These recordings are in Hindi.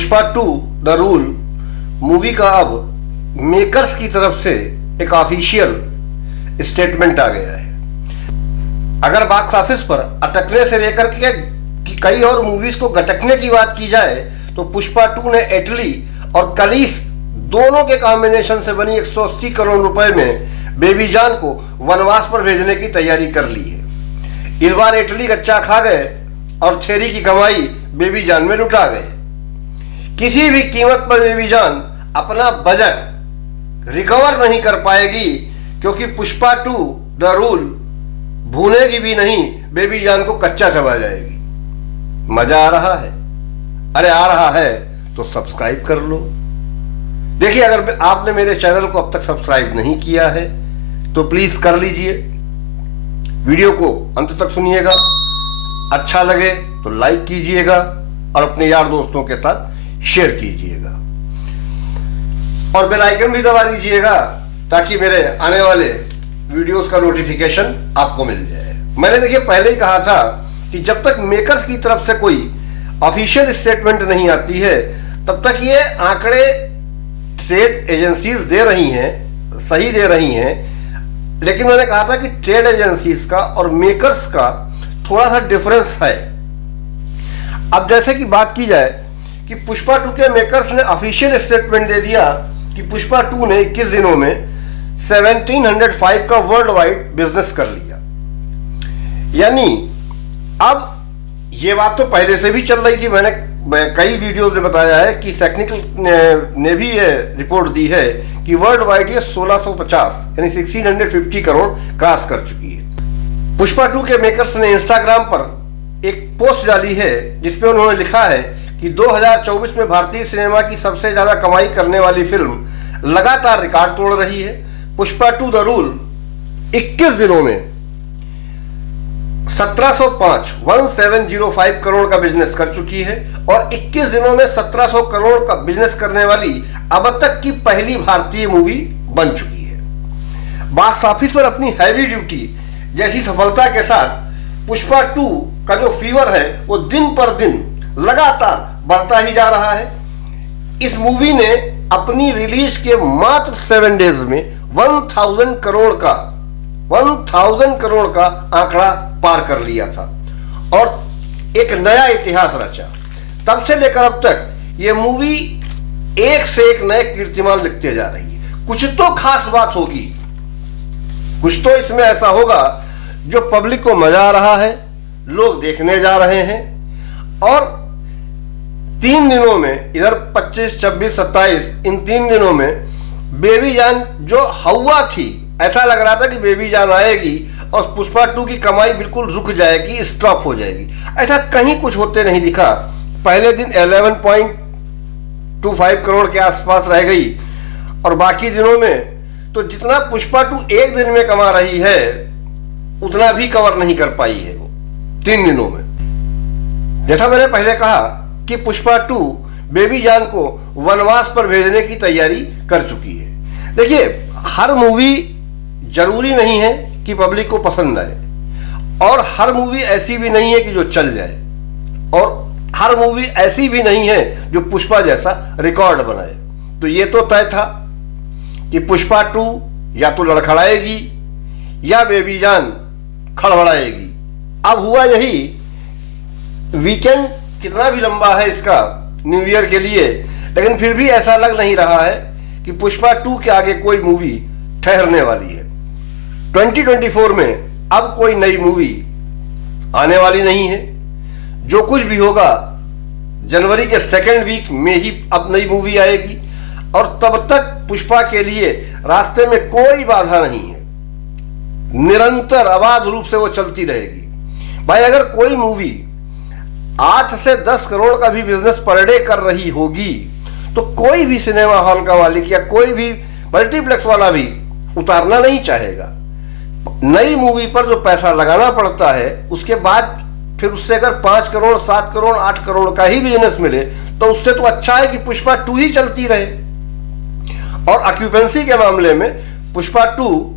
पुष्पा 2 द रूल मूवी का अब मेकर्स की तरफ से एक ऑफिशियल स्टेटमेंट आ गया है। अगर बॉक्स ऑफिस पर अटकने से लेकर के कई और मूवीज को गटकने की बात की जाए तो पुष्पा 2 ने इटली और कलीस दोनों के कॉम्बिनेशन से बनी 180 करोड़ रुपए में बेबी जान को वनवास पर भेजने की तैयारी कर ली है। इस बार इटली कच्चा खा गए और थेरी की कमाई बेबी जान में लुटा गए। किसी भी कीमत पर बेबी जान अपना बजट रिकवर नहीं कर पाएगी, क्योंकि पुष्पा 2 द रूल भूनेगी भी नहीं, बेबी जान को कच्चा चबा जाएगी। मजा आ रहा है? अरे आ रहा है तो सब्सक्राइब कर लो। देखिए, अगर आपने मेरे चैनल को अब तक सब्सक्राइब नहीं किया है तो प्लीज कर लीजिए। वीडियो को अंत तक सुनिएगा, अच्छा लगे तो लाइक कीजिएगा और अपने यार दोस्तों के साथ शेयर कीजिएगा और बेल आइकन भी दबा दीजिएगा ताकि मेरे आने वाले वीडियोस का नोटिफिकेशन आपको मिल जाए। मैंने देखिए पहले ही कहा था कि जब तक मेकर्स की तरफ से कोई ऑफिशियल स्टेटमेंट नहीं आती है तब तक ये आंकड़े ट्रेड एजेंसीज दे रही हैं, सही दे रही हैं, लेकिन मैंने कहा था कि ट्रेड एजेंसीज का और मेकर्स का थोड़ा सा डिफरेंस है। अब जैसे कि बात की जाए कि पुष्पा 2 के मेकर्स ने ऑफिशियल स्टेटमेंट दे दिया कि पुष्पा 2 ने 21 दिनों में 1705 का वर्ल्ड वाइड बिजनेस कर लिया। यानी अब ये बात तो पहले से भी चल रही थी, मैंने कई वीडियोस में बताया है कि टेक्निकल ने भी ये रिपोर्ट दी है कि वर्ल्ड वाइड ये 1650 यानी 1650 करोड़ क्रॉस कर चुकी है। पुष्पा 2 के मेकर्स ने इंस्टाग्राम पर एक पोस्ट डाली है जिसपे उन्होंने लिखा है कि 2024 में भारतीय सिनेमा की सबसे ज्यादा कमाई करने वाली फिल्म लगातार रिकॉर्ड तोड़ रही है। पुष्पा 2 द रूल 21 दिनों में 1705 करोड़ का बिजनेस कर चुकी है और 21 दिनों में 1700 करोड़ का बिजनेस करने वाली अब तक की पहली भारतीय मूवी बन चुकी है। बॉक्स ऑफिस पर अपनी हैवी ड्यूटी जैसी सफलता के साथ पुष्पा 2 का जो फीवर है वो दिन पर दिन लगातार बढ़ता ही जा रहा है। इस मूवी ने अपनी रिलीज के मात्र 7 डेज में 1000 करोड़ का आंकड़ा पार कर लिया था और एक नया इतिहास रचा। तब से लेकर अब तक ये मूवी एक से एक नए कीर्तिमान लिखते जा रही है। कुछ तो खास बात होगी, कुछ तो इसमें ऐसा होगा जो पब्लिक को मजा आ रहा है, लोग देखने जा रहे हैं। और 3 दिनों में, इधर 25, 26, 27, इन 3 दिनों में बेबी जान जो हवा थी, ऐसा लग रहा था कि बेबी जान आएगी और पुष्पा 2 की कमाई बिल्कुल रुक जाएगी, स्टॉप हो जाएगी। ऐसा कहीं कुछ होते नहीं दिखा। पहले दिन 11.25 करोड़ के आसपास रह गई और बाकी दिनों में तो जितना पुष्पा 2 एक दिन में कमा रही है उतना भी कवर नहीं कर पाई है वो 3 दिनों में। जैसा मैंने पहले कहा कि पुष्पा 2 बेबी जान को वनवास पर भेजने की तैयारी कर चुकी है। देखिए, हर मूवी जरूरी नहीं है कि पब्लिक को पसंद आए और हर मूवी ऐसी भी नहीं है कि जो चल जाए और हर मूवी ऐसी भी नहीं है जो पुष्पा जैसा रिकॉर्ड बनाए। तो ये तो तय था कि पुष्पा 2 या तो लड़खड़ाएगी या बेबी जान खड़बड़ाएगी। अब हुआ यही, वीकेंड कितना भी लंबा है इसका न्यू ईयर के लिए, लेकिन फिर भी ऐसा लग नहीं रहा है कि पुष्पा 2 के आगे कोई मूवी ठहरने वाली है। 2024 में अब कोई नई मूवी आने वाली नहीं है। जो कुछ भी होगा जनवरी के 2nd वीक में ही अब नई मूवी आएगी और तब तक पुष्पा के लिए रास्ते में कोई बाधा नहीं है, निरंतर अबाध रूप से वो चलती रहेगी। भाई, अगर कोई मूवी 8 से 10 करोड़ का भी बिजनेस पर डे कर रही होगी तो कोई भी सिनेमा हॉल का मालिक या कोई भी मल्टीप्लेक्स वाला भी उतारना नहीं चाहेगा। नई मूवी पर जो पैसा लगाना पड़ता है उसके बाद फिर उससे अगर 5 करोड़, 7 करोड़, 8 करोड़ का ही बिजनेस मिले तो उससे तो अच्छा है कि पुष्पा 2 ही चलती रहे। और ऑक्यूपेंसी के मामले में पुष्पा 2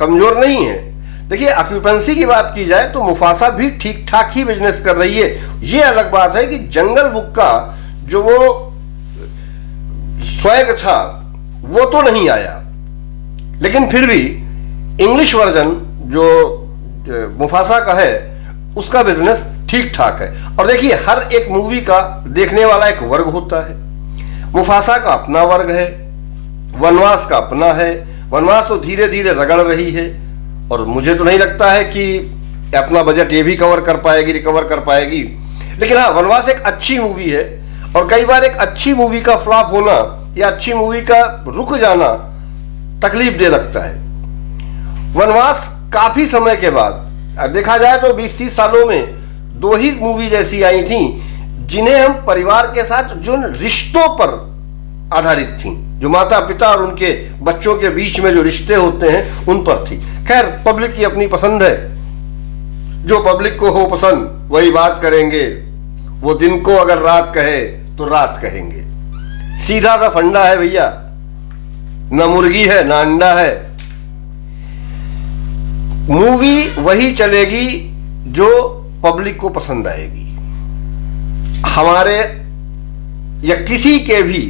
कमजोर नहीं है। देखिए, ऑक्यूपेंसी की बात की जाए तो मुफासा भी ठीक ठाक ही बिजनेस कर रही है। ये अलग बात है कि जंगल बुक का जो वो स्वैग था वो तो नहीं आया, लेकिन फिर भी इंग्लिश वर्जन जो मुफासा का है उसका बिजनेस ठीक ठाक है। और देखिए, हर एक मूवी का देखने वाला एक वर्ग होता है। मुफासा का अपना वर्ग है, वनवास का अपना है। वनवास तो धीरे धीरे रगड़ रही है और मुझे तो नहीं लगता है कि अपना बजट ये भी कवर कर पाएगी, रिकवर कर पाएगी। लेकिन हाँ, वनवास एक अच्छी मूवी है और कई बार एक अच्छी मूवी का फ्लॉप होना या अच्छी मूवी का रुक जाना तकलीफ दे लगता है। वनवास काफी समय के बाद, देखा जाए तो 20-30 सालों में 2 ही मूवी जैसी आई थी जिन्हें हम परिवार के साथ जो रिश्तों पर आधारित थी, जो माता पिता और उनके बच्चों के बीच में जो रिश्ते होते हैं उन पर थी। खैर, पब्लिक की अपनी पसंद है, जो पब्लिक को हो पसंद वही बात करेंगे। वो दिन को अगर रात कहे तो रात कहेंगे। सीधा सा फंडा है भैया, ना मुर्गी है ना अंडा है। मूवी वही चलेगी जो पब्लिक को पसंद आएगी। हमारे या किसी के भी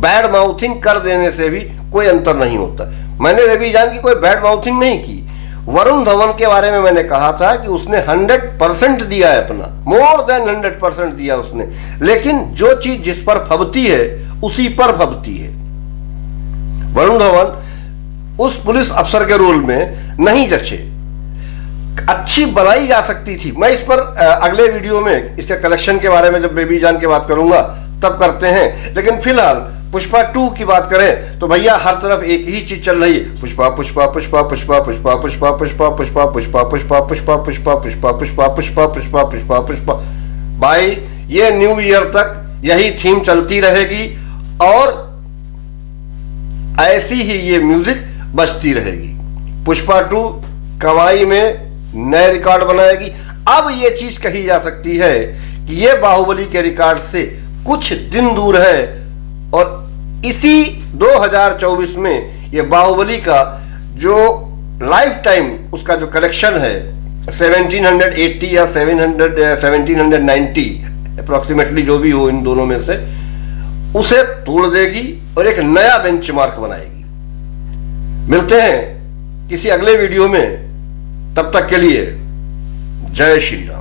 बैड माउथिंग कर देने से भी कोई अंतर नहीं होता। मैंने रवि जान की कोई बैड माउथिंग नहीं की। वरुण धवन के बारे में मैंने कहा था कि उसने 100% दिया है, अपना मोर देन 100% दिया उसने, लेकिन जो चीज जिस पर फबती है उसी पर फबती है। वरुण धवन उस पुलिस अफसर के रोल में नहीं जचे। अच्छी बनाई जा सकती थी। मैं इस पर अगले वीडियो में इसके कलेक्शन के बारे में जब बेबी जान की बात करूंगा तब करते हैं। लेकिन फिलहाल पुष्पा 2 की बात करें तो भैया हर तरफ एक ही चीज चल रही है, पुष्पा पुष्पा पुष्पा पुष्पा पुष्पा पुष्पा पुष्पा पुष्पा पुष्पा पुष्पा पुष्पा पुष्पा पुष्पा पुष्पा पुष्पा पुष्पा पुष्पा पुष्पा। भाई, ये न्यू ईयर तक यही थीम चलती रहेगी और ऐसी ही ये म्यूजिक बजती रहेगी। पुष्पा 2 कमाई में नए रिकॉर्ड बनाएगी। अब ये चीज कही जा सकती है कि ये बाहुबली के रिकॉर्ड से कुछ दिन दूर है और इसी 2024 में ये बाहुबली का जो लाइफ टाइम उसका जो कलेक्शन है 1780 या 1790 अप्रोक्सीमेटली, जो भी हो इन दोनों में से, उसे तोड़ देगी और एक नया बेंचमार्क बनाएगी। मिलते हैं किसी अगले वीडियो में, तब तक के लिए जय श्री राम।